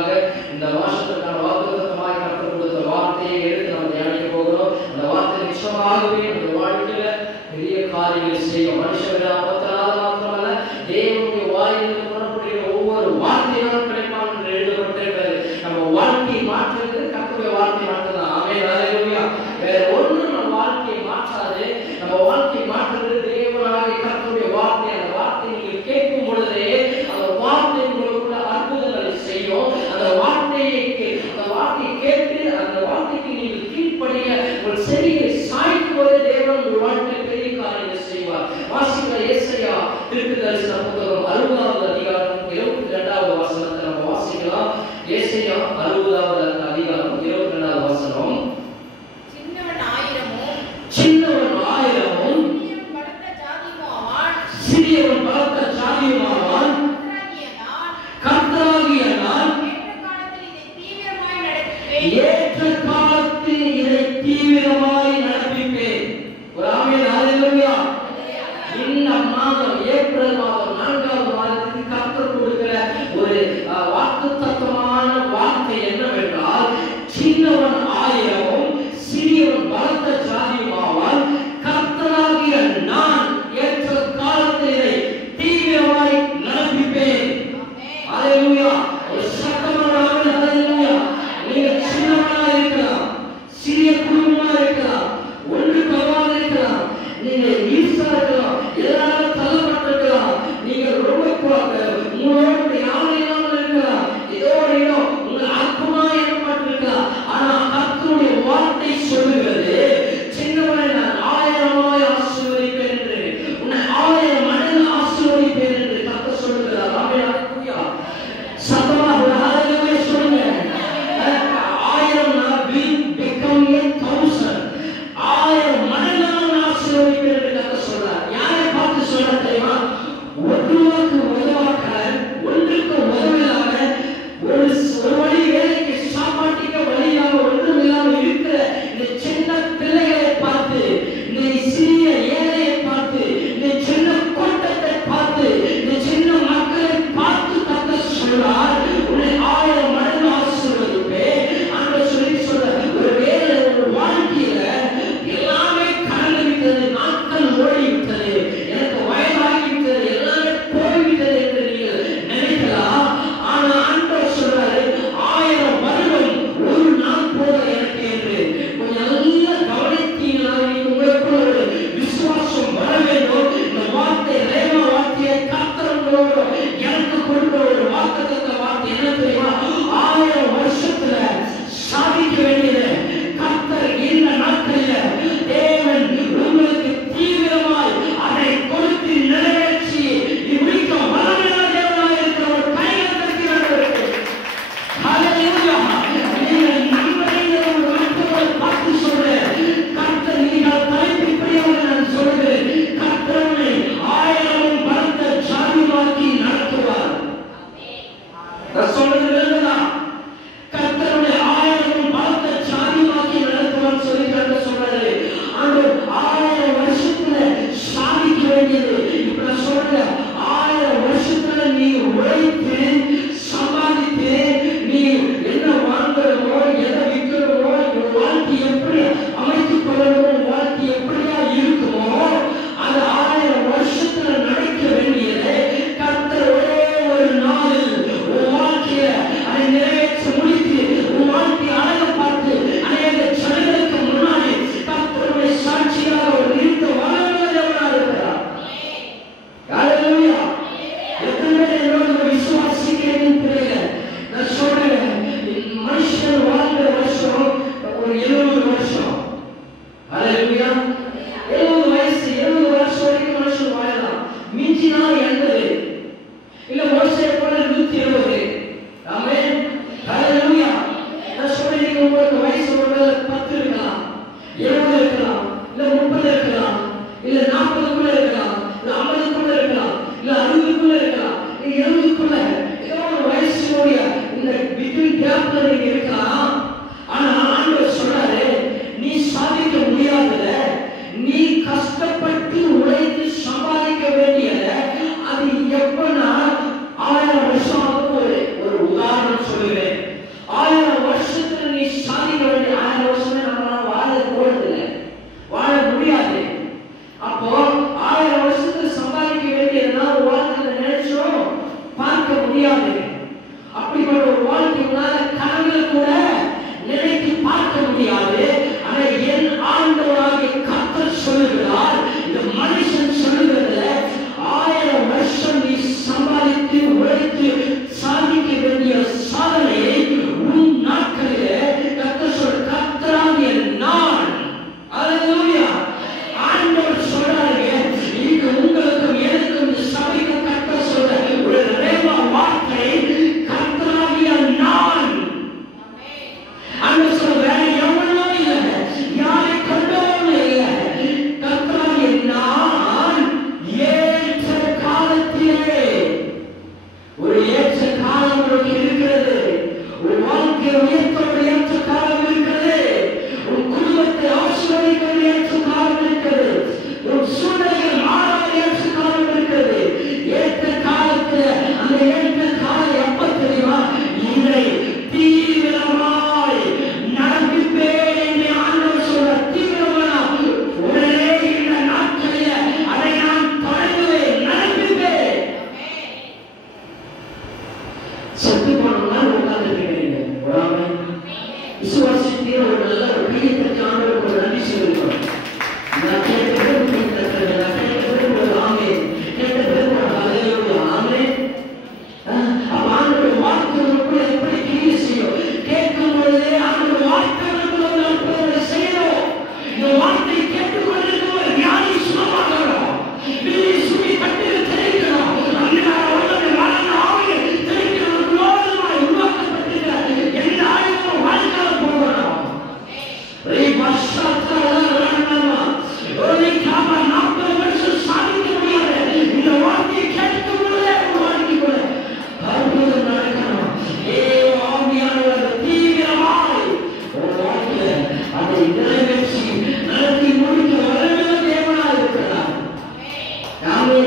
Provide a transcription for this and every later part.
முன்பதாக இந்த மாசத்திற்கான வாக்குத்தத்தமாய் கற்றுக் கொடுத்த வார்த்தையை எடுத்து நம்ம தியானிக்க போகிறோம். அந்த வார்த்தை நிச்சயமாகவே நம்ம வாழ்க்கையில பெரிய காரியங்களை செய்யும். மனுஷன் மாத்திரமல்ல, தேவனுடைய வாயிலிருந்து புறப்படுகிற ஒவ்வொரு வார்த்தையும் கிடைப்பான் என்று எழுதப்பட்டிருக்கிறது. நம்ம வாழ்க்கையை மாற்றுகிறது கர்த்தருடைய வார்த்தை மட்டும்தான். ஆமென், ஹல்லேலூயா. வேற ஒன்றும் நம்ம வாழ்க்கையை மாற்றாது. நம்ம வாழ்க்கையை மாற்றுறது தேவனாகிய கர்த்தருடைய வார்த்தை. அந்த வார்த்தை நீங்கள் கேட்கும் பொழுதே அந்த வார்த்தை உங்களுக்குள்ள அற்புதங்களை செய்யும். அந்த வார்த்தையை கேட்டு அந்த வார்த்தைக்கு நீங்கள் கீழ்ப்படிய உங்கள் செவியை சாய்க்கும் போது தேவன் உங்கள் வாழ்க்கையில் பெரிய காரியங்களை செய்வார். வாசிக்கிற ஏசாயா தீர்க்கதரிசன புத்தகம் 60வது அதிகாரம் 22வது வசனத்தை நம்ம வாசிக்கலாம். ஏசாயா 60வது அதிகாரம் 22வது வசனம். சின்னவன் ஆயிரமும் சிறியவன் பலத்த ஜாதியுமாவான். கர்த்தராகிய நான் ஏற்ற காலத்தில் இதை தீவிரமாய் நடப்பிப்பேன். ஒரு ஆமென், ஹல்லேலூயா. இந்த மாதம் ஏப்ரல் மாதம் 4வது மாதத்துக்கு கர்த்தர் கொடுக்கிற ஒரு வாக்குத்தத்தமான வார்த்தை என்னவென்றால், சின்னவன் ஆயிரமும் சிறியவன் பலத்த ஜாதியுமாவான். கர்த்தராகிய நான் ஏற்ற காலத்தில் இதை தீவிரமாய் நடப்பிப்பேன். ஹல்லேலூயா. ஒரு சத்தமான ஆமென், ஹல்லேலூயா. நீங்க சின்னவனா இருக்கலாம், சிறிய குடும்பமா இருக்கலாம், ஒன்று பரவாயில்ல இருக்கலாம், நீங்க ஈர்சா இருக்கலாம், எல்லாரும் தள்ளப்பட்டிருக்கலாம்,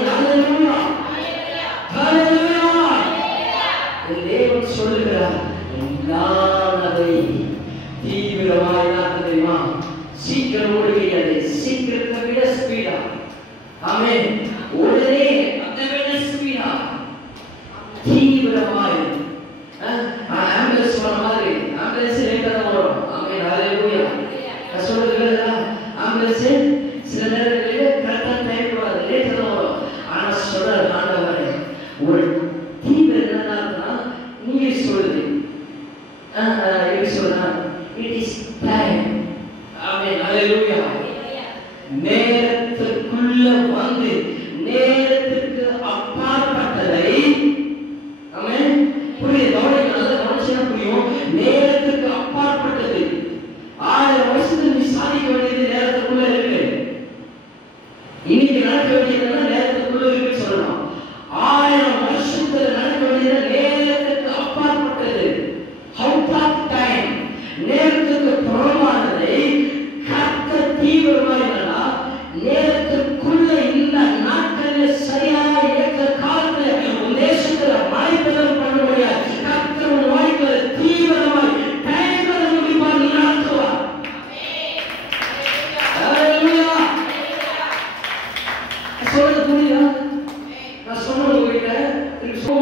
ஹalleluya ஹalleluya. தேவன் சொல்லுகிறார், நான் அதை தீவிரமாய் தெரியுமா, சீக்கிரம் ஓடுகிறது, சீக்கிரத்தை விட ஸ்பீடா. ஆமென். உடனே அதை விட ஸ்பீடா தீவிரமாய் ஆம்புலன்ஸ் வர மாதிரி. ஆம்புலன்ஸ் லேட்டா தான் வரும். ஆமென் ஹalleluya. நான் சொல்றதுல ஆம்புலன்ஸ் சில நேரங்களில் கரெக்டான டைம் வராது, லேட்டா தான் வரும். ஆனா சொல்ற ஆண்டவரே ஒரு தீவிரம் என்னன்னா இங்கிலீஷ் சொல்லுது, எப்படி சொல்றா, இட் இஸ் டைம். ஆமென் ஹalleluya. நேரத்துக்குள்ள வந்து நேரத்துக்கு அப்பாற்பட்டதை, ஆமென், புரியுது, நல்ல மனுஷனா புரியும். நேரத்துக்கு அப்பாற்பட்டது 1000 வருஷத்துக்கு நீ சாதிக்க வேண்டியது நேரத்துக்குள்ள இருக்கு. இன்னைக்கு நடக்க வேண்டியது நேரத்துக்குள்ள இருக்குன்னு சொல்லலாம். 1000 வருஷத்துல நடக்க வேண்டியது நேரத்துக்கு அப்பாற்பட்டது. அவுட் ஆஃப் டைம், நேரத்துக்கு புறம்பானதை கர்த்தர் தீவிரமாய் நேரத்துக்குள்ள இந்த நாட்களில் சரியாக ஏற்ற காலத்தில் உன் தேசத்துல மழை பெறும் பண்ண முடியாது. கர்த்தர் உன் வாழ்க்கையில தீவிரமாய் டைம்ல முடிப்பார், நடத்துவார். ஹalleluya. சொல்றது புரியுதா? நான் சொன்னது உங்க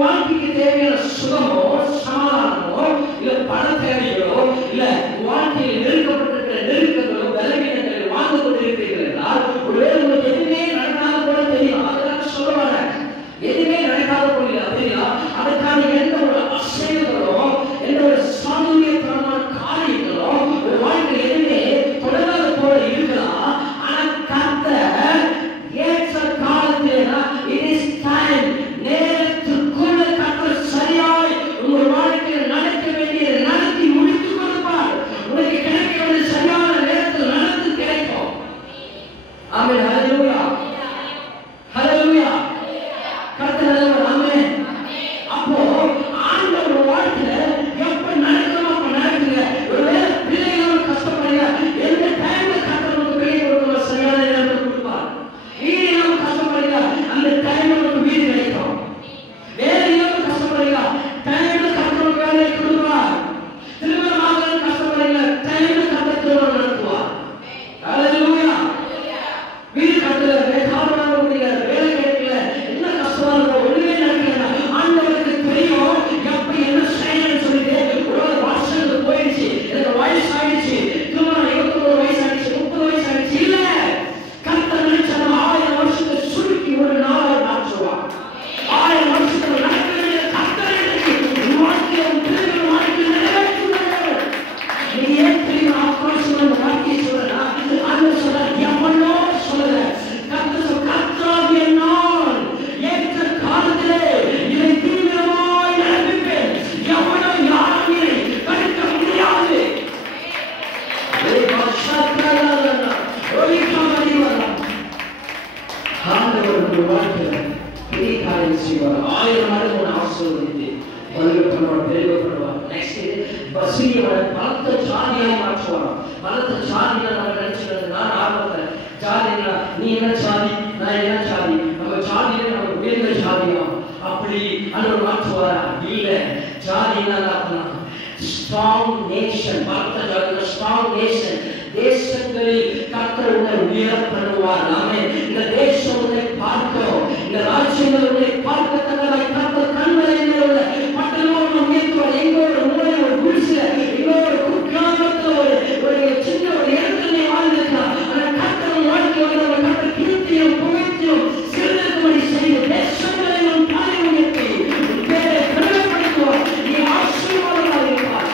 வாழ்க்கைக்கு தேவையான சுகமோ சமாதானமோ இல்ல பண தேவைகளோ இல்ல வாழ்க்கையில் நெருக்கப்பட்டிருக்கிற நெருக்கங்களோ பலவீனங்களை வாழ்ந்து கொண்டிருக்கிறீர்கள் என்றால், ஒருவேளை உங்களுக்கு எதுவுமே நடக்காத போல தெரியும். அதெல்லாம் சொல்லுவாங்க, எதுவுமே நடக்காத போல தெரியும். அதுக்கான எந்த ஒரு அசைவுகளோ எந்த ஒரு சாதுரியத்தனமான காரியங்களோ ஒரு வாழ்க்கை எதுவுமே தொடராத போல இருக்கலாம். ஆனா கர்த்தர் ஏற்ற காலத்தில் it is time, நேரத்துக்குள்ள கர்த்தர் சரியாய் உங்கள் வாழ்க்கையில் நடக்க வேண்டியதை நடத்தி முடித்துக் கொடுப்பார். உனக்கு கிடைக்க வேண்டிய சரியான நேரத்தில் நடந்து கிடைக்கும். ஆமென் ஹalleluya ஹalleluya. கர்த்தர் நல்லவர். ஆமென். அப்போ ஆண்டவர் வாழ்க்கையில எப்ப நடக்கணுமோ அப்ப நடக்குங்க. ஒருவேளை பிள்ளைகளும் கஷ்டப்படுங்க, எந்த டைம்ல கர்த்தர் உங்களுக்கு பிள்ளை கொடுக்கணும், சரியான நேரத்தில் கொடுப்பார். வீடுகளும் கஷ்டப்படுங்க, அந்த டைம்ல உங்களுக்கு வீடு கிடைக்கும். வேலைகளும் கஷ்டப்படுங்க, டைம்ல கர்த்தர் வேலை கொடுப்பார். திருமணமாக கஷ்டப்படுங்க, டைம்ல கர்த்தர் திருமணம் நடத்துவார். ஹalleluya. வீடு கட்டல, காரணம் முடியல, வேலை கிடைக்கல, என்ன கஷ்டமா இருக்கும், ஒண்ணுமே நடக்கல. ஆண்டவருக்கு தெரியும் எப்ப என்ன செய்யணும்னு சொல்லிட்டு ஒரு வருஷத்துக்கு போயிடுச்சு, எனக்கு வயசு ஆயிடுச்சு, திருமணம் 21 வயசு ஆயிடுச்சு, 30 வயசு ஆயிடுச்சு. இல்ல, கர்த்தர் நினைச்சா 1000 வருஷத்தை சுருக்கி ஒரு நாளாக மாற்றுவார். 1000 வருஷத்துக்கு நடக்க வேண்டிய கர்த்தர் வாழ்க்கையை திரும்ப வாழ்க்கையில் நிறைவேற்றுவார். நீங்க ஏன் தெரியுமா ஆக்ரோஷம் வாழ்க்கையை சொல்றா, அந்த சொல்ற எவனோ சொல்ல கர்த்தர் கர்த்தராகிய நான் ஏற்ற காலத்திலே இதை தீவிரமாய் நடப்பிப்பேன். எவனோ யாரையும் தடுக்க முடியாது. ஆண்டவர் வாழ்க்கையில் பெரிய காரியம் செய்வார். 1000 மடங்கு ஆசீர்வதித்து பலப்படுவார், பெருகப்படுவார். நெக்ஸ்ட் பசியோட பலத்த ஜாதியாய் மாற்றுவார். பலத்த ஜாதியை நம்ம நினைச்சுக்கிறது, நான் ஆரம்பத்தில் ஜாதினா நீ என்ன ஜாதி நான் என்ன ஜாதி, நம்ம ஜாதியில நம்ம உயர்ந்த ஜாதியா அப்படி அந்த மாற்றுவாரா? இல்ல, ஜாதினா ஸ்ட்ராங் நேஷன். பலத்த ஜாதி ஸ்ட்ராங் நேஷன். தேசங்களில் கர்த்தர் உன்னை உயர பண்ணுவார். நாமே இந்த தேசம் உன்னை பார்க்கிறோம், இந்த ராஜ்யங்கள் உன்னை பார்க்கத்தக்கதாய் கர்த்தர் கண்களை உள்ள பட்டணம் உயர்த்துவார். எங்க ஒரு மூலை ஒரு குடிசை, எங்க ஒரு குக்கிராமத்தில் ஒரு சின்ன ஒரு இடத்துல வாழ்ந்திருக்கிறார். அந்த கர்த்தர் வாழ்க்கையோட கர்த்தர் கீர்த்தியும் புகழ்ச்சியும் சிறந்தபடி செய்து தேசங்களையும் தாய் உயர்த்தி பேரை பிரபலப்படுத்துவார். நீ ஆசீர்வாதமாக இருப்பார்.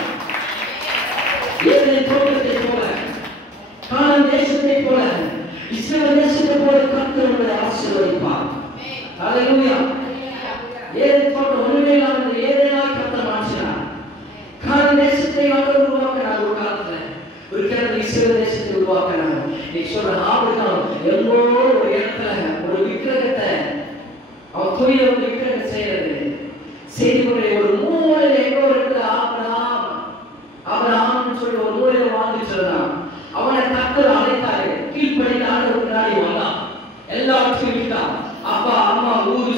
ஏதேன் தோட்டத்தை போல, கானான் தேசத்தை போல, இஸ்ரவேல் தேசத்தை போல கர்த்தர் உங்களை ஆசீர்வதிப்பார். ஹalleluya. ஏதேன் தோட்டம் ஒண்ணுமே இல்லாமல் ஏதேனாய் கர்த்தர் மாற்றினார். கானான் தேசத்தை ஆண்டவர் உருவாக்கினார். ஒரு காலத்துல ஒரு கிழமை இஸ்ரவேல் தேசத்தை உருவாக்கினார். நீ சொல்ற ஆபிரகாம் எங்கோ ஒரு இடத்துல ஒரு விக்கிரகத்தை அவன் தொழில ஒரு விக்கிரகம் செய்யறது செய்து கொண்டே ஒரு மூலையில எங்கோ ஒரு இடத்துல ஆபிரகாம்னு சொல்லி ஒரு மூலையில வாழ்ந்துட்டு இருந்தான். அவனை கர்த்தர் அழைத்தாரு. கீழ்ப்படிந்து ஆண்டவர் முன்னாடி வந்தான். எல்லாவற்றையும் விட்டான். அப்பா அம்மா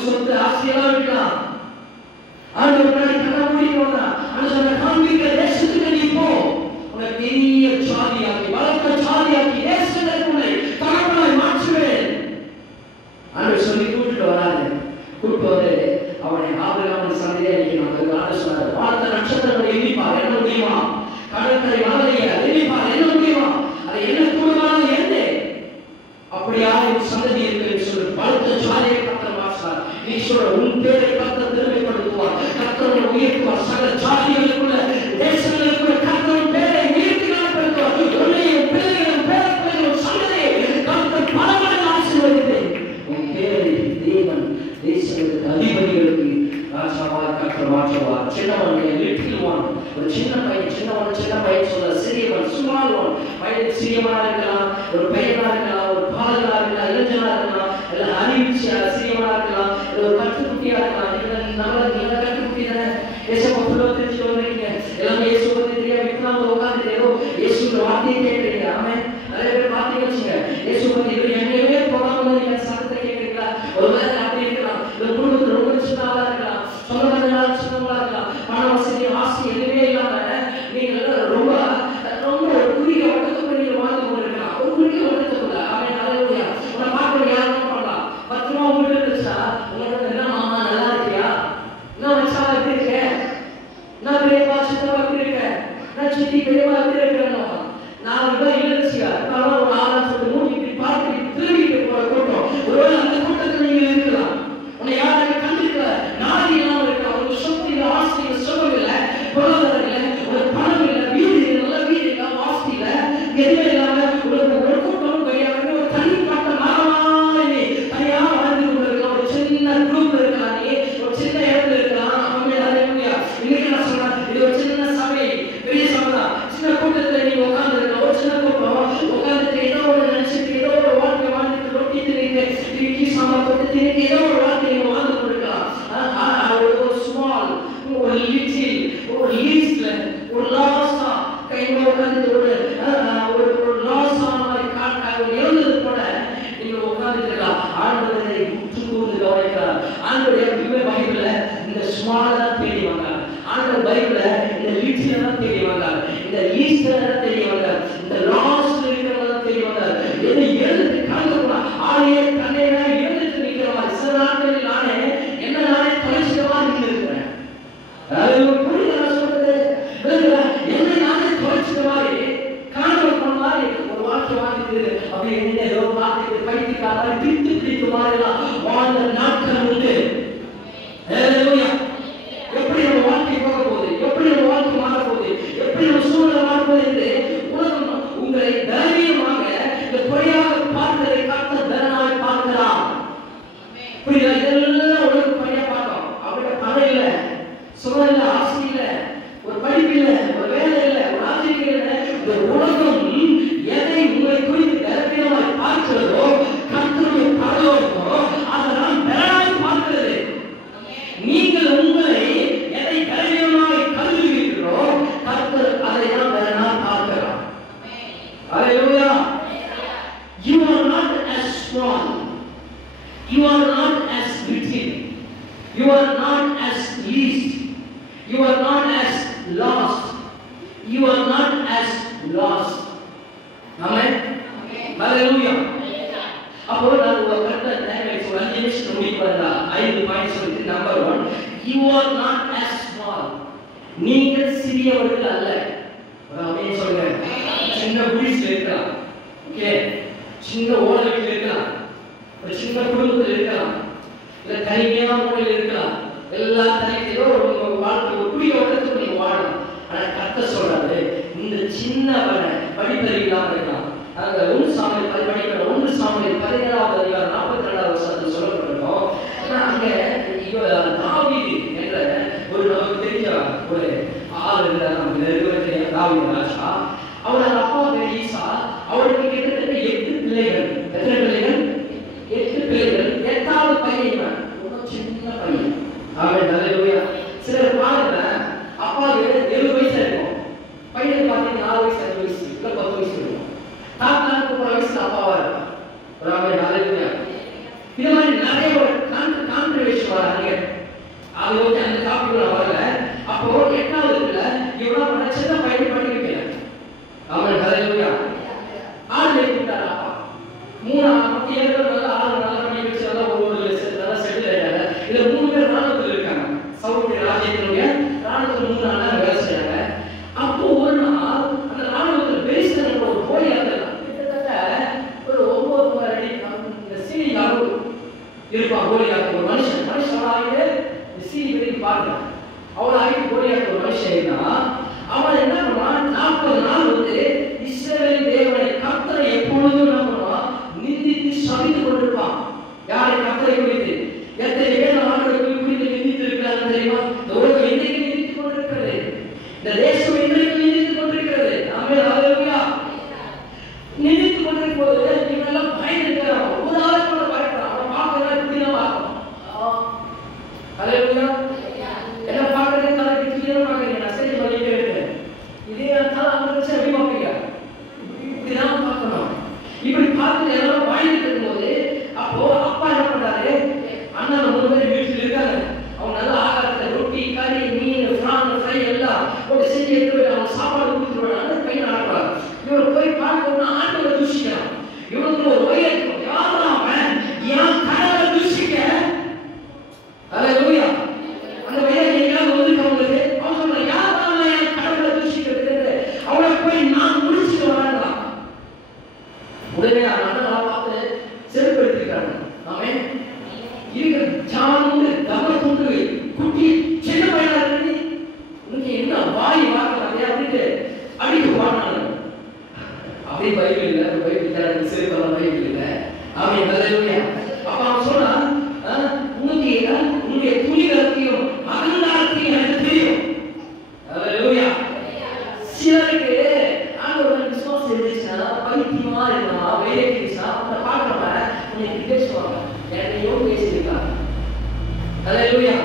சொத்து ஆசையெல்லாம் இருக்கலாம். ஆண்டவர் முன்னாடி கண்ண மூடிக்கோங்க. ஆண்டவர் சொன்ன காண்பிக்கிற தேசத்துக்கு நீ போ. உன்னை பெரிய ஜாதியாக்கி பலத்த ஜாதியாக்கி தேசங்களை தகப்பனாய் மாற்றுவேன். ஆண்டவர் சொல்லி கூப்பிட்டு வராது. கூப்பிட்டு வந்து அவனை ஆபிரகாமின் சந்ததியை அளிக்கணும். ஆண்டவர் சொன்னார், வானத்த நட்சத்திரங்களை எண்ணிப்பார், என்ன முடியுமா? கடற்கரை மலையை எண்ணிப்பார், என்ன முடியுமா? அதை என்ன கூடுமானால் என்ன? அப்படியா ஒரு சந்ததி இருக்கு சொல்லு. பலத்த ஜாதியை கர்த்தர் மாற்றுவார். நீ சொல்ற உன் பேரை கர்த்தர் பெருமைப்படுத்துவார். கர்த்தர் உயர்த்துவார். சகல ஜாதிகளுக்குள்ள தேசங்களுக்குள்ள கர்த்தர் பேரை உயர்த்தி காணப்படுத்துவார். உன்னையும் பிள்ளைகளும் பேரப்பிள்ளைகளும் சந்ததியை கர்த்தர் பல மடங்கு ஆசீர்வதிப்பேன். உன் பேரை தேவன் தேசங்களுக்கு அதிபதிகளுக்கு ராஜாவாய் கர்த்தர் மாற்றுவார். சின்னவன் லிட்டில் ஒன், ஒரு சின்ன பையன், சின்ன பையன் சொல்ல சிறியவன், ஸ்மால் ஒன். பையன் சிறியவனா இருக்கலாம், ஒரு பையனா இருக்கலாம், ஒரு பாலகனா இருக்கலாம், இளைஞனா இருக்கலாம், இல்ல அறிவிச்சு சிறியவனா இருக்கலாம், ஒரு கட்டுக்குட்டியா இருக்கலாம். நல்ல கட்டுக்குட்டி தானே ஏசப்பா ஃபுல்லா தெரிஞ்சு வந்தீங்க. எல்லாம் இயேசு பத்தி தெரியாம விக்ராம உட்கார்ந்து ஏதோ இயேசுன்ற வார்த்தையை கேட்கறீங்க. ஆமே, நிறைய பேர் பார்த்து வச்சுங்க. இயேசு பத்தி இவர் எங்கேயுமே போகாம நீங்க சத்தத்தை கேட்கறீங்களா? ஒரு வேலை அப்படி இருக்கலாம். இந்த குடும்பத்துல ரொம்ப சின்னவா இருக்கலாம், சொந்தக்காரங்களால சின்னவங்களா இருக்கலாம், பண வசதி ஆசை எதுவுமே இல்லாம நீங்க ரொம்ப ரொம்ப ஒரு குறுகிய வட்டத்துக்குள்ள நீங்க வாழ்ந்து கொண்டிருக்கலாம். ஒரு குறுகிய வட்டத்துக்குள்ள அவன் அலையா உன்னை பார்க்க யாரும் பண்ணலாம். 10 ரூபா உங்களுக்கு இருந்துச்சா உங்களுக்கு என்ன மாமா நல்லா இருக்கியா? நான் வச்சா எப்படி இருக்கேன்? நான் பெரியப்பா சித்தப்பா எப்படி இருக்கேன்? நான் சித்தி பெரியப்பா எப்படி இருக்கேன்? நான் ரொம்ப இருந்துச்சியா நான் ஒரு ஆளா சொல்லி மூடிட்டு பார்த்துட்டு திரும்பிட்டு போற கூட்டம். ஒருவேளை அந்த கூட்டத்தில் நீங்க இருக்கலாம். உன்னை யாரும் கண்டிக்கல, நாடி இல்லாம இருக்க, ஒரு சொத்து இல்லை, ஆஸ்தி இல்லை, சுகம் இல்லை, பொருளாதாரம் இல்லை, ஒரு பணம் இல்லை, வீடு இல்லை, நல்ல வீடு இல்லை, ஆஸ்தி இல்லை, எதுவுமே இல்லாம ஒரு கூட்டம் கிடையாது. ஒரு தனிப்பட்ட மரமானே தனியா வாழ்ந்து கொண்டிருக்கலாம். ஒரு சின்ன குரூப்ல இருக்கலாம், நீ ஒரு சின்ன இடத்துல இருக்கலாம். இன்னைக்கு நான் சொல்றேன், இது ஒரு சின்ன சபை, பெரிய சபை தான். சின்ன கூட்டத்துல நீங்க உட்கார்ந்து இருக்கலாம். ஒரு சின்ன கூட்டம் உட்கார்ந்துட்டு ஏதோ ஒரு நினைச்சிட்டு ஏதோ ஒரு வாழ்க்கை வாழ்ந்துட்டு ரொட்டி திரிங்க இட்லி சாம்பார் போட்டு திரிங்க ஏதோ ஒரு வாழ்க்கை நீங்க வாழ்ந்து கொண்டிருக்கலாம். ஒரு ஸ்மால், ஒரு லிட்டில், ஒரு லீஸ்ட்ல, ஒரு லாஸா கையில உட்கார்ந்து ஒரு லாஸா மாதிரி காட்டாக இறந்தது போல நீங்க உட்கார்ந்துட்டு இருக்கலாம். ஆண்டவரை உற்று கூர்ந்து கவனிக்கிறார். ஆண்டவருடைய பைபிள்ல இந்த ஸ்மால தான் தேடி வந்தார். ஆண்டவர் பைபிள்ல இந்த லிட்டில தான் தேடி வந்தார். இந்த லீஸ்ட்ல தான் தேடி வந்தார். இந்த லாஸ்ல இருக்கிறவங்க தான் தேடி வந்தார். எது எழுந்து கலந்துக்கூடா ஆளையே தன்னையே எழுந்துட்டு நிற்கிற மாதிரி சில நாட்களில் நானே தொலைச்சிட்டமா இருக்கிறேன். சொல்றது என்னை நானே தொலைச்சிட்ட மாதிரி காணல் பண்ண மாதிரி ஒரு வாழ்க்கை வாழ்ந்துட்டு அப்படி என்ன ஏதோ பார்த்துட்டு பைத்தியக்கார பிடித்து பிடித்த மாதிரிலாம் வாழ்ந்த நாட்கள் உண்டு. எப்படி நம்ம வாழ்க்கை போக போகுது, எப்படி நம்ம வாழ்க்கை மாற போகுது, எப்படி நம்ம சூழ்நிலை மாற போகுது என்று உலகம் உங்களை தைரியமாக இந்த பொய்யாக பார்க்கிறதை காத்த தரனாய் பார்க்கலாம். புரியுதா? இதெல்லாம் உலகம் பையா பார்த்தோம். அவருடைய பணம் இல்லை, சுகம் இல்லை, ஆசை இல்லை, ஒரு படிப்பு இல்லை, ஒரு வேலை இல்லை, ஒரு ஆச்சரியம் இல்லை. இந்த உலகம் எதை உங்களை குறித்து தைரியமாய் பார்க்கிறதோ கர்த்தருடைய பரலோகமோ அதெல்லாம் தரனாய் பார்க்கிறது. நீங்கள் உங்களை எதை தைரியமாய் கருதுகிறீர்களோ கர்த்தர் அதை தான் தரனாய் பார்க்கிறார். ஹல்லேலூயா. You are not as small. You are not as little. You are not as least. You are not as lost. You are not as lost. Amen. Hallelujah. அப்போ நான் ஒரு கரெக்டா டைம் எடுத்து 5 நிமிஷம் முடிக்க வரதா 5 பாயிண்ட் சொல்லி. Number 1, you are not as small. நீங்கள் சிறியவர்கள் அல்ல. அப்படியே சொல்லுங்க. சின்ன குடிசையில் இருக்கலாம், ஓகே, சின்ன ஓலையில் இருக்கலாம், ஒரு சின்ன குடும்பத்தில் இருக்கலாம், இல்ல தனிமையான முறையில் இருக்கலாம். எல்லா தனிமையிலோ ஒரு வாழ்க்கை ஒரு குடிய உலகத்துக்கு நீங்க வாழலாம். ஆனா கர்த்தர் சொல்றாரு, இந்த சின்னவனை படிப்பறிவு இல்லாம இருக்கலாம். அங்க 1 சாமுவேல் 17வது அதிகாரம் 42வது வசனத்தில் சொல்லப்பட்டிருக்கோம். அங்க தாவீது என்ற ஒரு நமக்கு தெரிஞ்ச ஒரு ஆள் இருந்தார். நமக்கு நெருங்கிய தாவீது ராஜா. அவரோட அப்பா பேர் ஈசா. அவருக்கு கிட்டத்தட்ட 8 பிள்ளைகள். எத்தனை பிள்ளைகள்? 8 பிள்ளைகள். 8வது பையன் ரொம்ப சின்ன பையன். ஆமென், ஹல்லேலூயா. சிலர் பாருங்க, அப்பாவுக்கு 7 வயசு இருக்கும், பையனுக்கு பார்த்தீங்கன்னா 4 வயசு 5 வயசு இல்லை 10 வயசு இருக்கும். தாத்தாவுக்கு 1 வயசுல அப்பாவா இருக்கும். ஆமென், ஹல்லேலூயா. இது மாதிரி நிறைய ஒரு கான்ட்ரிபியூஷன் கோலியாத் ஒரு மனுஷனாகிட்டு சீரி பாருங்க, அவனாகிட்டு கோலியாத் ஒரு மனுஷன். அவன் என்ன பண்ணுவான், 40 நாள் இஸ்ரவேல் தேவனை கர்த்தரை எப்பொழுதும் என்ன பண்ணுவான், நிந்தித்து சபித்துக் கொண்டிருப்பான். யாரை? கர்த்தரை குறித்து. எத்தனை பேர் ஆண்டவரை குறித்து நிந்தித்து இருக்கிறார்கள் தெரியுமா? இந்த உலகம் இன்றைக்கு நிந்தித்துக் கொண்டிருக்கிறது, இந்த தேசம் இன்றைக்கு நிந்தித்துக் கொண்டிருக்கிறது. ஆமென், ஹல்லேலூயா. நிந்தித்துக் கொண்டிருக்கும் போது இவெல்லாம் பயந்துக்கிறான். ஒரு ஆள் கூட பயப்படுறான். அவன் பார்க்கலாம் இப்படிதான் பார்க்கணும். ஹல்லேலூயா. என்ன பார்க்கறது? தலைக்கு இப்படிதான் பார்க்கறீங்க. நான் சரி பண்ணிட்டே இருக்கேன். இதே தலை அந்த வச்சு எப்படி பார்ப்பீங்க? இப்படிதான் பார்க்கணும். இப்படி பார்த்து எல்லாம் பயந்துட்டு இருக்கும்போது அப்போ அப்பா என்ன பண்றாரு, அண்ணன் 3 பேர் வீட்டில் இருக்காங்க. அவங்க நல்ல ஆகாரத்தை ரொட்டி, கறி, மீன், ஃப்ரை எல்லாம் போட்டு செஞ்சு எடுத்து அவங்க சாப்பாடு கொடுத்துருவாங்க. பையன் ஆடுறாங்க. இவர் போய் பார்க்கணும்னா ஆண்டவரை தூஷிக்கிறான். இவனுக்கு ஒரு வயிறு இருக்கும். யாரும் அவன் என் கடவுளை தூஷிக்க. ஹல்லேலூயா. அந்த வயிறு எங்கேயாவது வந்துருக்கவங்களுக்கு அவன் சொல்றான், யாரும் என் கடவுளை தூஷிக்கிறது, அவனை போய் நான் முடிச்சுட்டு வரேன்றான். உடனே அண்ணன் பார்த்து செருப்பு எடுத்துக்கிறாங்க. ஆமென். இருக்கிற ஜானு தவத்துண்டு குட்டி சின்ன பையனா இருக்கு, உனக்கு என்ன வாய் வார்த்தை அப்படின்ட்டு அடிக்க பாடுறாங்க. அப்படி பைபிள் இல்லை, பைபிள் தேடுறது செருப்பெல்லாம் பைபிள் இல்லை. ஆமென், ஹல்லேலூயா. அப்ப அவன் சொல்றான், உன்னுடைய துணிகரத்தையும் அகங்காரத்தையும் எனக்கு தெரியும். ஹல்லேலூயா. சிலருக்கு ஆண்டவருடைய விசுவாசம் இருந்துச்சுன்னா, பைத்தியமா இருக்கா, வேலைக்குச்சா அவனை பார்க்கறவங்க உன்னை பேசுவாங்க, என்னையோ பேசியிருக்காங்க. ஹல்லேலூயா.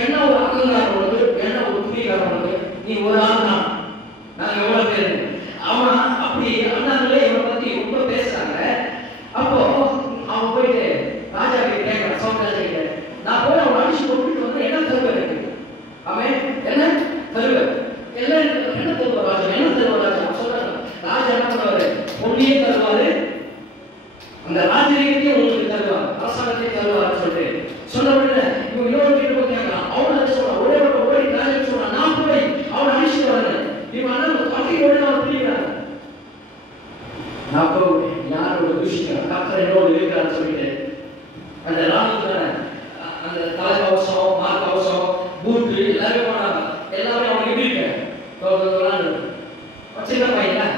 என்ன ஒரு அகங்காரம் உனக்கு, என்ன ஒரு துணிகரம் உனக்கு, நீ ஒரு ஆள் தான், நாங்க எவ்வளவு பேரு. அவன் அப்படி அண்ணாங்களே இவனை பத்தி ரொம்ப பேசுறாங்க. அப்போ அவன் போயிட்டு ராஜா கிட்ட கேட்கறான், சௌராஜா கிட்ட, நான் போய் அவன் அடிச்சு போட்டுட்டு வந்து என்ன தருவேன் எனக்கு? அவன் என்ன தருவேன்? எல்லாம் என்ன தருவார் ராஜா, என்ன தருவார் ராஜா சொல்றாங்க. ராஜா என்ன பண்ணுவாரு, பொன்னியே தருவாரு, அந்த ராஜரீகத்தையும் உங்களுக்கு தருவார், அரசாங்கத்தையும் தருவார் சொல்லிட்டு சொன்ன உடனே இவன் இன்னொரு கிட்ட போய் கேட்கலாம். அவன் என்ன சொல்றான், ஒரே ஒரு ஓடி ராஜா சொல்றான், நான் போய் அவனை அடிச்சுட்டு வரேன். இவன் அண்ணன் பட்டி ஓடி அவன் பிடிக்கிறான். நான் போய் யாரோட தூஷிக்கிறான், கர்த்தர் என்னோடு இருக்கிறான்னு சொல்லிட்டு அந்த ராணுவ அந்த தலைக்கவசம், மார்க்கவசம், பூட்டு எல்லாமே போனாங்க. எல்லாமே அவனுக்கு எப்படி இருக்கு, சின்ன பையன்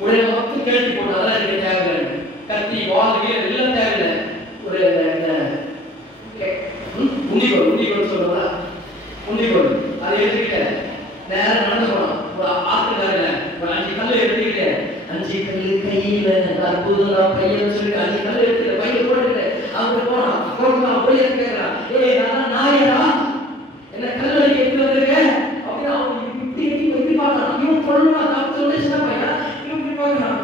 உடைய மொத்தம் கேள்வி போட்டு அதெல்லாம் எனக்கு தேவையில்லை, கத்தி வால் வீரர் எல்லாம் தேவையில்லை, ஒரு உண்டிகோல் சொல்லுவா, உண்டிகோல் அதை எடுத்துக்கிட்ட நேரம் நடந்து போனோம். ஒரு ஆத்துக்காரில ஒரு 5 கல் எடுத்துக்கிட்டு, 5 கல்லு கையில அற்புதம் பையன் சொல்லிட்டு 5 கல் எடுத்துக்கிட்டு பையன் போட்டுக்கிட்டு அவங்க போனான். போட்டு போய் கேட்கிறான், நான் நாயடா என்ன கல் அடிக்க எப்படி வந்திருக்கேன் அப்படின்னு அவன் இப்படி பார்க்கறான். இவன் பொண்ணுமா தப்பு சொல்லி சின்ன பையன் இவன் இப்படி பார்க்கறான்,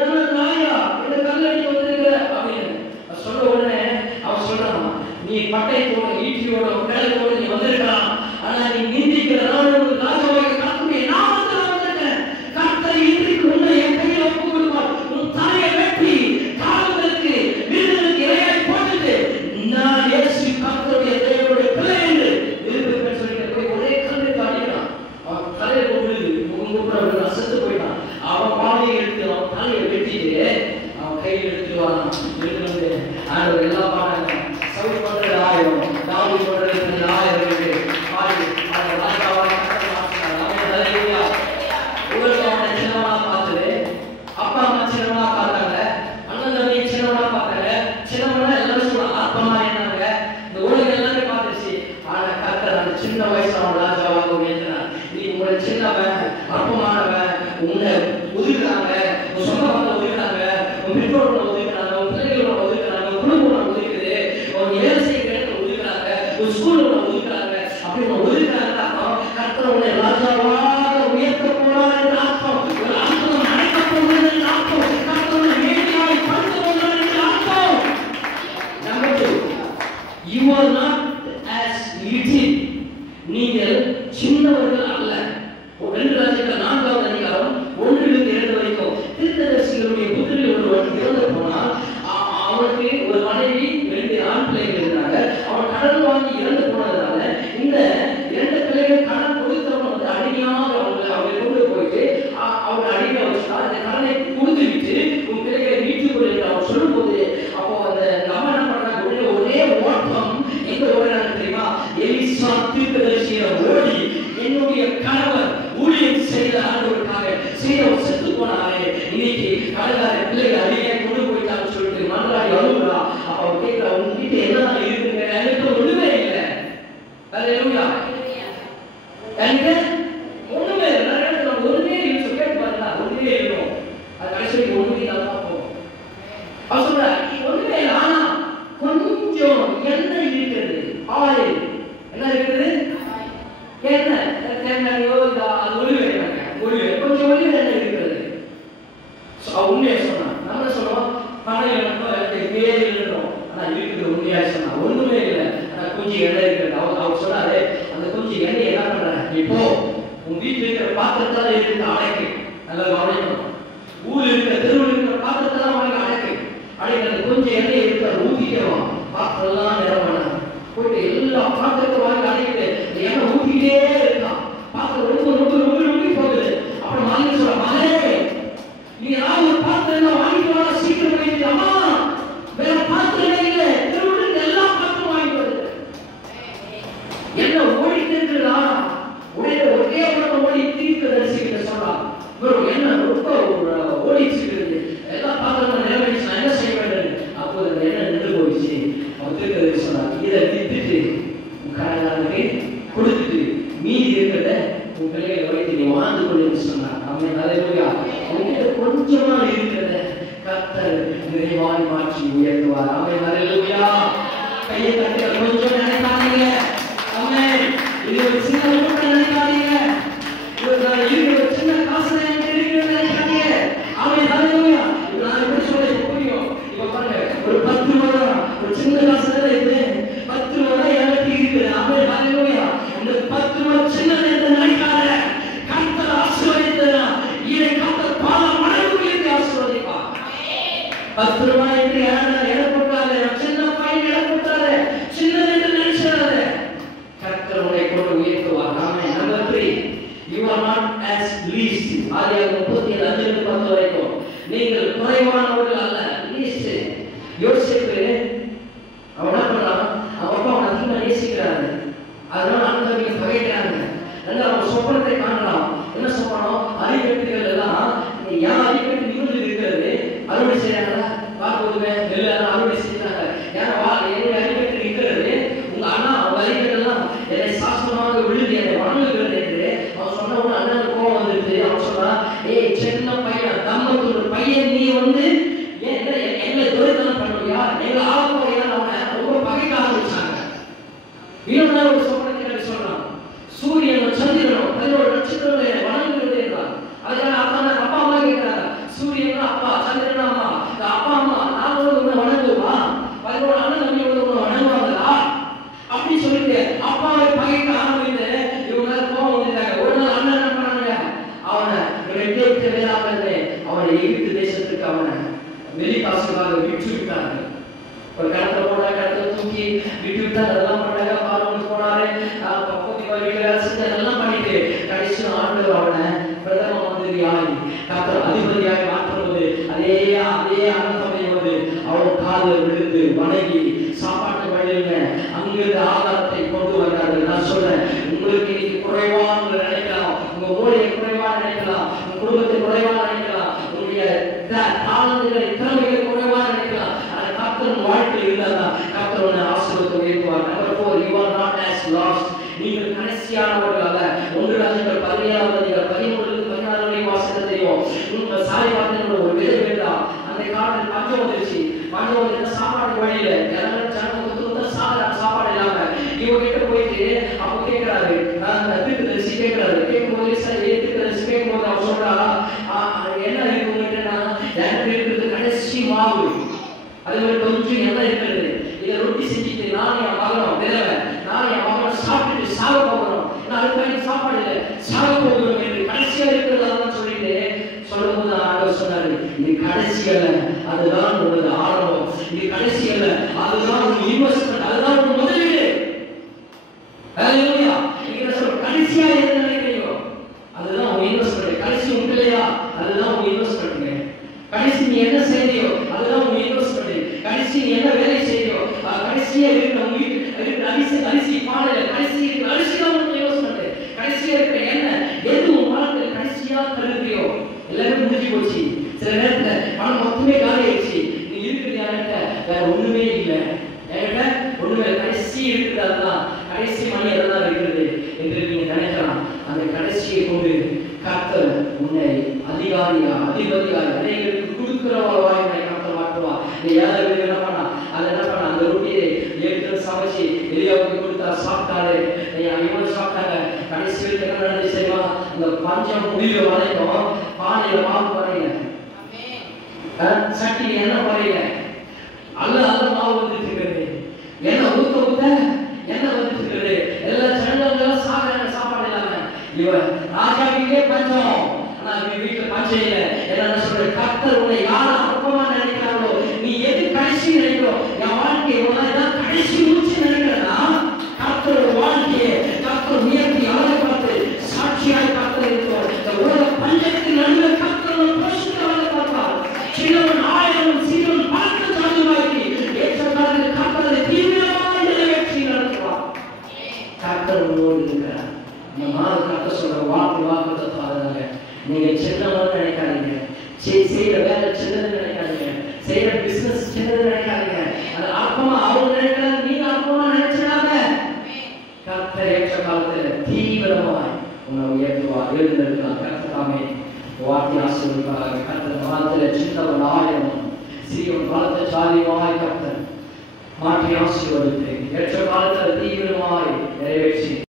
நல்ல நாயா என்ன கல் அடிக்க வந்திருக்கிற அப்படின்னு சொல்ல உடனே அவன் சொல்றான், நீ பட்டை போட ஈட்டியோட கேளத்தோட நீ வந்திருக்கலாம், ஆனா நீ நிந்திக்கிற ராஜாவாக கர்த்தருடைய நாமத்தில் வந்திருக்கேன். கர்த்தர் இன்றைக்கு உன்னை என் கையில் ஒப்புக் கொடுப்பார். உன் தலையை வெட்டி கால்களுக்கு விருதுகளுக்கு இரையாய் போட்டுட்டு நான் இயேசு கர்த்தருடைய தேவனுடைய பிள்ளை என்று நிரூபிப்பேன் சொல்லிட்டு போய் ஒரே கல்லை தாடிக்கிறான். அவன் தலையை விழுது முகங்குப்புற அசத்து போயிட்டான். அவன் பாதையை எடுத்து அவன் தலையை வெட்டிட்டு அவன் கையில் எடுத்துட்டு வரான். எடுத்து ஆண்டவர் எல்லாம் பாடாங்க. சவுல் பண்றது 1000, தாவீது பண்றது 1000 இருக்கு. அந்த ராஜாவாக கர்த்தர் மாற்றினார். ஆமென், ஹல்லேலூயா. உலகம் அவனை சின்னவனா பார்த்தது, அப்பா அம்மா சின்னவனா பார்த்தாங்க, அண்ணன் தம்பி சின்னவனா பார்த்தாங்க. சின்னவனா எல்லாரும் சொல்லுவாங்க, அப்பமா என்னாங்க, இந்த உலகம் எல்லாமே பார்த்துச்சு. ஆனா கர்த்தர் அந்த சின்ன வயசுல அவன் ராஜாவாக உயர்த்தினார். நீ உங்களை சின்னவன், அற்பமானவன், உன்னை ஒதுக்குறாங்க, உன் சொந்த பந்தம் ஒதுக்குறாங்க, உன் பெற்றோர்களை ஒதுக்குறாங்க, உன் பிள்ளைகளோட ஒதுக்குறாங்க, உன் குடும்பம் ஒதுக்குது, உன் வேலை செய்கிற இடத்துல ஒதுக்குறாங்க, உன் ஸ்கூல்ல ஒதுக்குறாங்க. அப்படி ஒதுக்குறாங்க கர்த்தர் உன்னை ராஜாவாக உயர்த்த போறார் என்று அர்த்தம். ஒரு அற்புதம் நடக்க போகிறது என்று அர்த்தம். கர்த்தர் உன்னை மேன்மையாய் படுத்த போகிறார் என்று அர்த்தம். Number 2, you are not as little. நீங்கள் சின்னவர்கள் அல்ல. 2 ராஜ்யங்கள் 4வது அதிகாரம் 1-2 வரைக்கும் தீர்க்கதரிசிகளுடைய புத்திரில் ஒருவன் இறந்து போனால் அவனுக்கு ஒரு மனைவி 2 ஆண் பிள்ளைகள் இருந்தாங்க. அவன் கடன் வாங்கி இறந்து போனதுனால இந்த 2 பிள்ளைகள் கடன் கொடுத்தவன் வந்து அடிமையாக அவங்களை கொண்டு போயிட்டு அவங்க அடிமை வச்சுட்டா இந்த கடனை கொடுத்து விட்டு உன் பிள்ளைகளை மீட்டுக் கொண்டு அவன் சொல்லும் போது அப்போ அந்த அம்மா என்ன பண்றாங்க, ஒரே எண்ணெய் இருக்கிறது. ஆயில் என்ன இருக்குது? எண்ணெய். தேங்காயோ அது ஒளிவு கொஞ்சம் ஒளிவு எண்ணெய் இருக்கிறது. உண்மையை சொன்னா நம்ம சொல்லுவோம் பணம் பேர் இல்லைன்றோம். ஆனா இருக்குது உண்மையா சொன்னா ஒண்ணுமே இல்லை. ஆனா கொஞ்சம் எண்ணெய் இருக்கிறது. அவர் சொன்னாரு அந்த கொஞ்சம் எண்ணெய் என்ன பண்றேன், இப்போ உன் வீட்டுல இருக்கிற பாத்திரத்தால இருக்கிற அடைக்கு நல்லா கவனிக்கணும். ஊர் இருக்கிற தெருவில் இருக்கிற பாத்திரத்தெல்லாம் வாங்கி அடைக்கிறது. கொஞ்சம் எண்ணெய் இருக்கிற ஊத்திக்கிறோம். பாத்திரம் எல்லாம் நேரம் பண்ண போயிட்டு எல்லா பாத்திரத்தை வாங்கி அடைக்கிட்டு எண்ணெய் ஊத்திக்கிட்டே இருக்கான். பாத்திரம் ரொம்ப ரொம்ப ரொம்ப ரொம்ப போகுது. அப்புறம் வாங்கி சொல்ற மகனே, நீ ஏதாவது ஒரு பாத்திரம் வாங்கிட்டு வர சீக்கிரம் போயிட்டு, அம்மா வேற பாத்திரமே இல்லை, தெருவில் எல்லா பாத்திரம் வாங்கிட்டு வருது. என்ன ஓடிட்டு இருக்குதா? ஒரே ஓடி தீர்க்க தரிசிக்கிட்ட சொல்லலாம். என்ன ரொம்ப ஓடிச்சு இருக்குது, எல்லா பாத்திரமும் நிறைவேறிச்சு, நான் என்ன செய்ய வேண்டும்? அப்போ அந்த எண்ணெய் நின்று போயிடுச்சு. அவர் தீர்க்க சொன்னார், இதை நிறுத்திட்டு உட்காரங்களுக்கு கொடுத்துட்டு மீதி இருக்கிறத உன் பிள்ளைகளை வைத்து நீ வாழ்ந்து கொண்டு சொன்னார். அவன் நல்ல கொஞ்சமா இருக்கிறத கர்த்தர் நிறைவாய் மாற்றி உயர்த்துவார். அவன் நல்ல கையை தட்ட கொஞ்சம் நினைக்காதீங்க. அவன் இது ஒரு சின்ன கூட்டம் நினைக்காதீங்க. இருக்கிற சின்ன காசு நினைக்காதீங்க. அவன் நல்ல நான் எப்படி சொல்ல புரியும். இப்ப பாருங்க, ஒரு 10 ரூபா ஒரு சின்ன காசு தான் இது. 10 ரூபா எனக்கு இருக்குது. அவன் நல்ல இந்த 10 ரூபா சின்னது என்று நினைக்காத. கர்த்தர் ஆசீர்வதித்தா இதை கர்த்தர் பல மடங்கு உயர்த்தி ஆசீர்வதிப்பார். 10 ரூபாய் என்று இடப்பட்டாத, சின்ன பையன் இடப்பட்டாத, சின்னது என்று நினைச்சாத, கர்த்தர் உன்னை கொண்டு உயர்த்துவார். ஆமென். Number 3, you are not as least. ஆதியாகமம் 37:5-10 வரைக்கும் நீங்கள் குறைவானவர்கள் அல்ல. லீஸ்ட் யோசேப்பு அவன் என்ன பண்ணான்? அவன் அப்பா அவனை அதிகமாக நேசிக்கிறாரு. அதனால அண்ணன் பகைக்கிறாங்க. அவன் சொப்பனத்தை காணலாம். என்ன சொப்பனம்? அரிக்கட்டுகள் எல்லாம் யார் அரிக்கட்டு நிமிர்ந்து இருக்கிறது அறுவடை செய்யறாங்களா? பார்ப்பதுமே நெல் அறுவடை செய்யறாங்க. என்னுடைய அரிக்கட்டு இருக்கிறது, உங்க அண்ணா அவங்க அரிக்கட்டெல்லாம் என்னை சாஸ்திரமாக விழுது என்னை வணங்குகிறது என்று அவன் சொன்ன உடனே அண்ணனுக்கு கோபம் வந்துருச்சு. அவன் சொன்னான், ஏய் சின்ன பையன், தம்மத்தோட பையன், நீ வந்து எங்களை துரைத்தனம் பண்ணுவியா? எங்களை ஆளப்போறியா? அவனை ரொம்ப பகைக்க ஆரம்பிச்சாங்க. இன்னொரு ஒரு சொப்பனத்தை சொல்றான், சூரியனும் சந்திரனும் 11 நட்சத்திரங்களை வணங்குகிறது என்றார். அதனால அப்பா அம்மா கேட்கிறாங்க, சூரியன் அப்பா, சந்திரன் அம்மா, அப்பா அம்மா நாங்க உன்னை வணங்குவா? 11 அண்ணன் தம்பி உன்னை வணங்குவாங்களா? அப்படி சொல்லிட்டு அப்பாவை பகைக்க ஆரம்பித்து இவங்க கோவம் வந்துட்டாங்க. ஒரு நாள் அண்ணன் என்ன பண்ணாங்க, அவனை அவனை எகிப்து தேசத்துக்கு அவனை வெளிக்காசுக்காக விட்டு விட்டாங்க. ஒரு கடத்துல போனா கடத்துல தூக்கி விட்டு விட்டாங்க. அதெல்லாம் பண்ணாங்க. பார்வனுக்கு போனாரு, அதெல்லாம் பண்ணிட்டு கடைசி ஆண்டு அவனை பிரதம மந்திரியாகி கர்த்தர் அதிபதியாகி மாற்றும்போது அதே அனந்தமையும் போது அவன் காலில் விழுந்து வணங்கி சாப்பாட்டு வழியில அங்கிருந்து ஆதாரத்தை கொண்டு வந்தார்கள். நான் சொல்றேன், உங்களுக்கு இன்னைக்கு குறைவான நினைக்கலாம், உங்க மூளையை குறைவா நினைக்கலாம், உங்க குடும்பத்தை குறைவா நினைக்கலாம், உங்களுடைய தாளங்களை திறமைகளை குறைவா நினைக்கலாம். ஆனா கர்த்தர் வாழ்க்கை இருந்தாதான் கர்த்தர் உன்னை ஆசீர்வாதத்தை உயர்த்துவார். Number 4, you are not as lost. நீங்கள் கடைசியானவர்கள் அல்ல. 1 ராஜாக்கள் 17:13-16 வாசகத்தையும் உங்க சாய் பார்த்தீங்கன்னா ஒரு விதை வேண்டாம். அந்த காலத்தில் பஞ்சம் வந்துருச்சு. பஞ்சம் வந்து சாப்பாடு வழியில எல்லாரும் சாப்பாடு இல்லாம இவங்க கிட்ட போயிட்டு அப்ப கேட்கிறாரு, திருப்பதி கேட்கிறாரு. கேட்கும்போது கேட்கும்போது அவன் சொல்றா, என்ன இருக்கு உங்ககிட்ட? எனக்கு இருக்கிறது கடைசி மாவு, அது மாதிரி கொஞ்சம் என்ன இருக்கிறது, இதை ரொட்டி செஞ்சுட்டு நான் என் மகனும் விதவை, நான் என் மகனும் சாப்பிட்டுட்டு சாக போகிறோம், அதுக்கு சாப்பாடு இல்லை, சாக போகிறோம் என்று கடைசியா இருக்கிறதா சொல்லிட்டு சொல்லும்போது ஆண்டவர் சொன்னாரு, இது கடைசி அல்ல, அதுதான் உங்களது ஆரம்பம். இது கடைசி அல்ல, அதுதான் உங்க இன்வெஸ்ட்மெண்ட், அதுதான் உங்க முதலீடு. ஹல்லேலூயா. நீங்க சொல்ற கடைசியா என்ன நினைக்கிறீங்களோ அதுதான் உங்க இன்வெஸ்ட்மெண்ட். கடைசி உங்க இல்லையா, அதுதான் உங்க இன்வெஸ்ட்மெண்ட். கடைசி நீ என்ன செய்யறியோ அதுதான் உங்க இன்வெஸ்ட்மெண்ட். கடைசி நீ என்ன வேலை செய்யறியோ கடைசியா இருக்கிற உங்க அரிசி பானையில கடைசி இருக்கிற அரிசி தான் உங்க இன்வெஸ்ட்மெண்ட். கடைசியா இருக்கிற என்ன எது உங்க வாழ்க்கையில கடைசியா கருதுறியோ எல்லாமே முடிஞ்சு போச்சு. சில நேரத்துல பணம் மொத்தமே காலி ஆயிடுச்சு. நீ இருக்குது என்கிட்ட வேற ஒண்ணுமே இல்லை, என்கிட்ட ஒண்ணுமே கடைசி இருக்குது, அதுதான் கடைசி மணி அதுதான் இருக்கிறது என்று நீங்க நினைக்கலாம். அந்த கடைசியை கொண்டு கர்த்தர் உன்னை அதிகாரியா அதிபதியா அனைவருக்கு கொடுக்கிறவர்களாய் உன்னை கர்த்தர் மாற்றுவார். நீ யாரை என்ன பண்ணா அதை என்ன பண்ண அந்த ரொட்டியை ஏற்று எலியாவுக்கு கொடுத்தா சாப்பிட்டாரு. இவங்க சாப்பிட்டாங்க. கடைசியில் என்ன நடந்து செய்வா? அந்த பஞ்சம் முடிவு வரைக்கும் பானையில மாவு குறையில, சட்டி எண்ணெய் குறையில, அல்ல மாவு வந்துட்டு இருக்கிறது. எண்ணெய் ஊத்த ஊத்த எண்ணெய் வந்துட்டு இருக்கிறது. எல்லா சண்டங்களும் சாப்பிடுறாங்க சாப்பாடு இல்லாம. இவன் ராஜாவுக்கே பஞ்சம், ஆனா வீட்டுல பஞ்சம் இல்லை. என்ன சொல்ற? கர்த்தர் உன்னை யாரை அற்பமா நினைக்கிறாங்களோ, நீ எது கடைசி நினைக்கிறோம், என் வாழ்க்கையை இதான் கடைசி மூச்சு நினைக்கிறா, கர்த்தரோட வாழ்க்கையை கர்த்தர் உயர்த்தி அழகை பார்த்து சாட்சியாய் கர்த்தர் இருக்கிறோம். இந்த உலக பஞ்சத்தின் நடுவில் கர்த்தரோட பிரசுத்தமாக பார்ப்பார். சின்னவன் 1000 சீரன் பார்க்க சாதுவாக்கி ஏற்ற காலத்தில் கர்த்தரை தீவிரமாக நிறைவேற்றி நடத்துவார். கர்த்தர் உங்களோடு இருக்கிறார். இந்த மாதிரி கர்த்தர் சொல்ற வாக்குத்தத்தம். நீங்க சின்னவன் நினைக்காதீங்க, செய்யற வேலை சின்னது நினைக்காதீங்க, செய்யற பிசினஸ் சின்னது நினைக்காதீங்க. அது அற்பமா அவங்க நினைக்கிறாங்க, நீங்க அற்பமா நினைச்சிடாத. கர்த்தர் ஏற்ற காலத்துல தீவிரமாய் உன்னை உயர்த்துவார், எழுந்திருக்கிறார். கர்த்தராமே வார்த்தை ஆசீர்வதிப்பாராக. கர்த்தர் காலத்துல சின்னவன் 1000 சிறியவன் காலத்தை சாதியமாய் கர்த்தர் மாற்றி ஆசீர்வதித்து ஏற்ற காலத்துல தீவிரமாய் நிறைவேற்றி